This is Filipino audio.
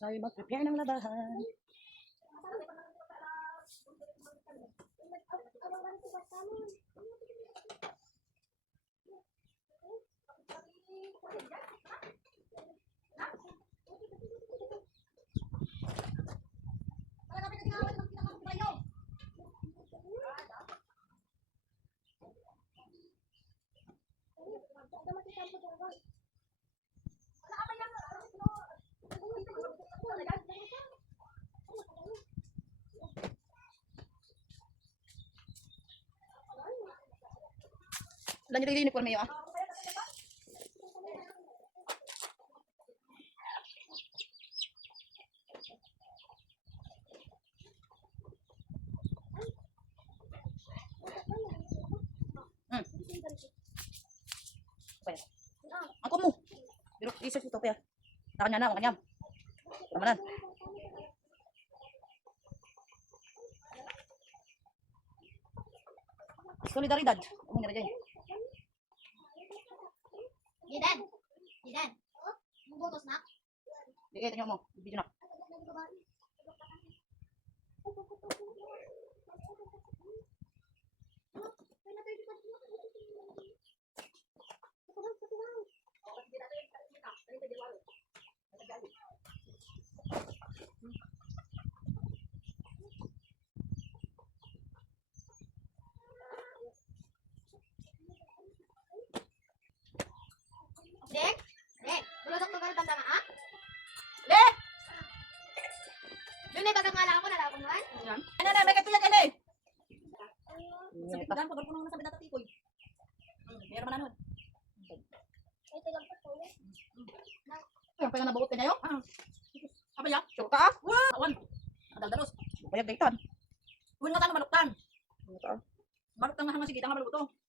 Tayo mag-prepare ng labahan. Lanjut yung uniform mo ah. Hmm. Apa ya? Ako mo. Pero research ito pa ya. Nakanya na, makanya. Ramadan. Solidaridad. Umong nila. Jidan. Jidan. Bubutos na. Di kayo, tingnan mo. Video na. Yun ay bagang ngala ako nalako mo man. Ano na, may katuyan ka na eh. Sa pagdaan ko, ko nung nasa binata tikoy. Meron man ano. Ay tagang pa to. Kaya pa nabuot ka niya yun? Apa ya? Sure ka ah? Awan. Adal daros. Bayag daytan. Uwin nga tanong maluktan. Ano ka? Maluktan nga hanggang sige, tanga maluto.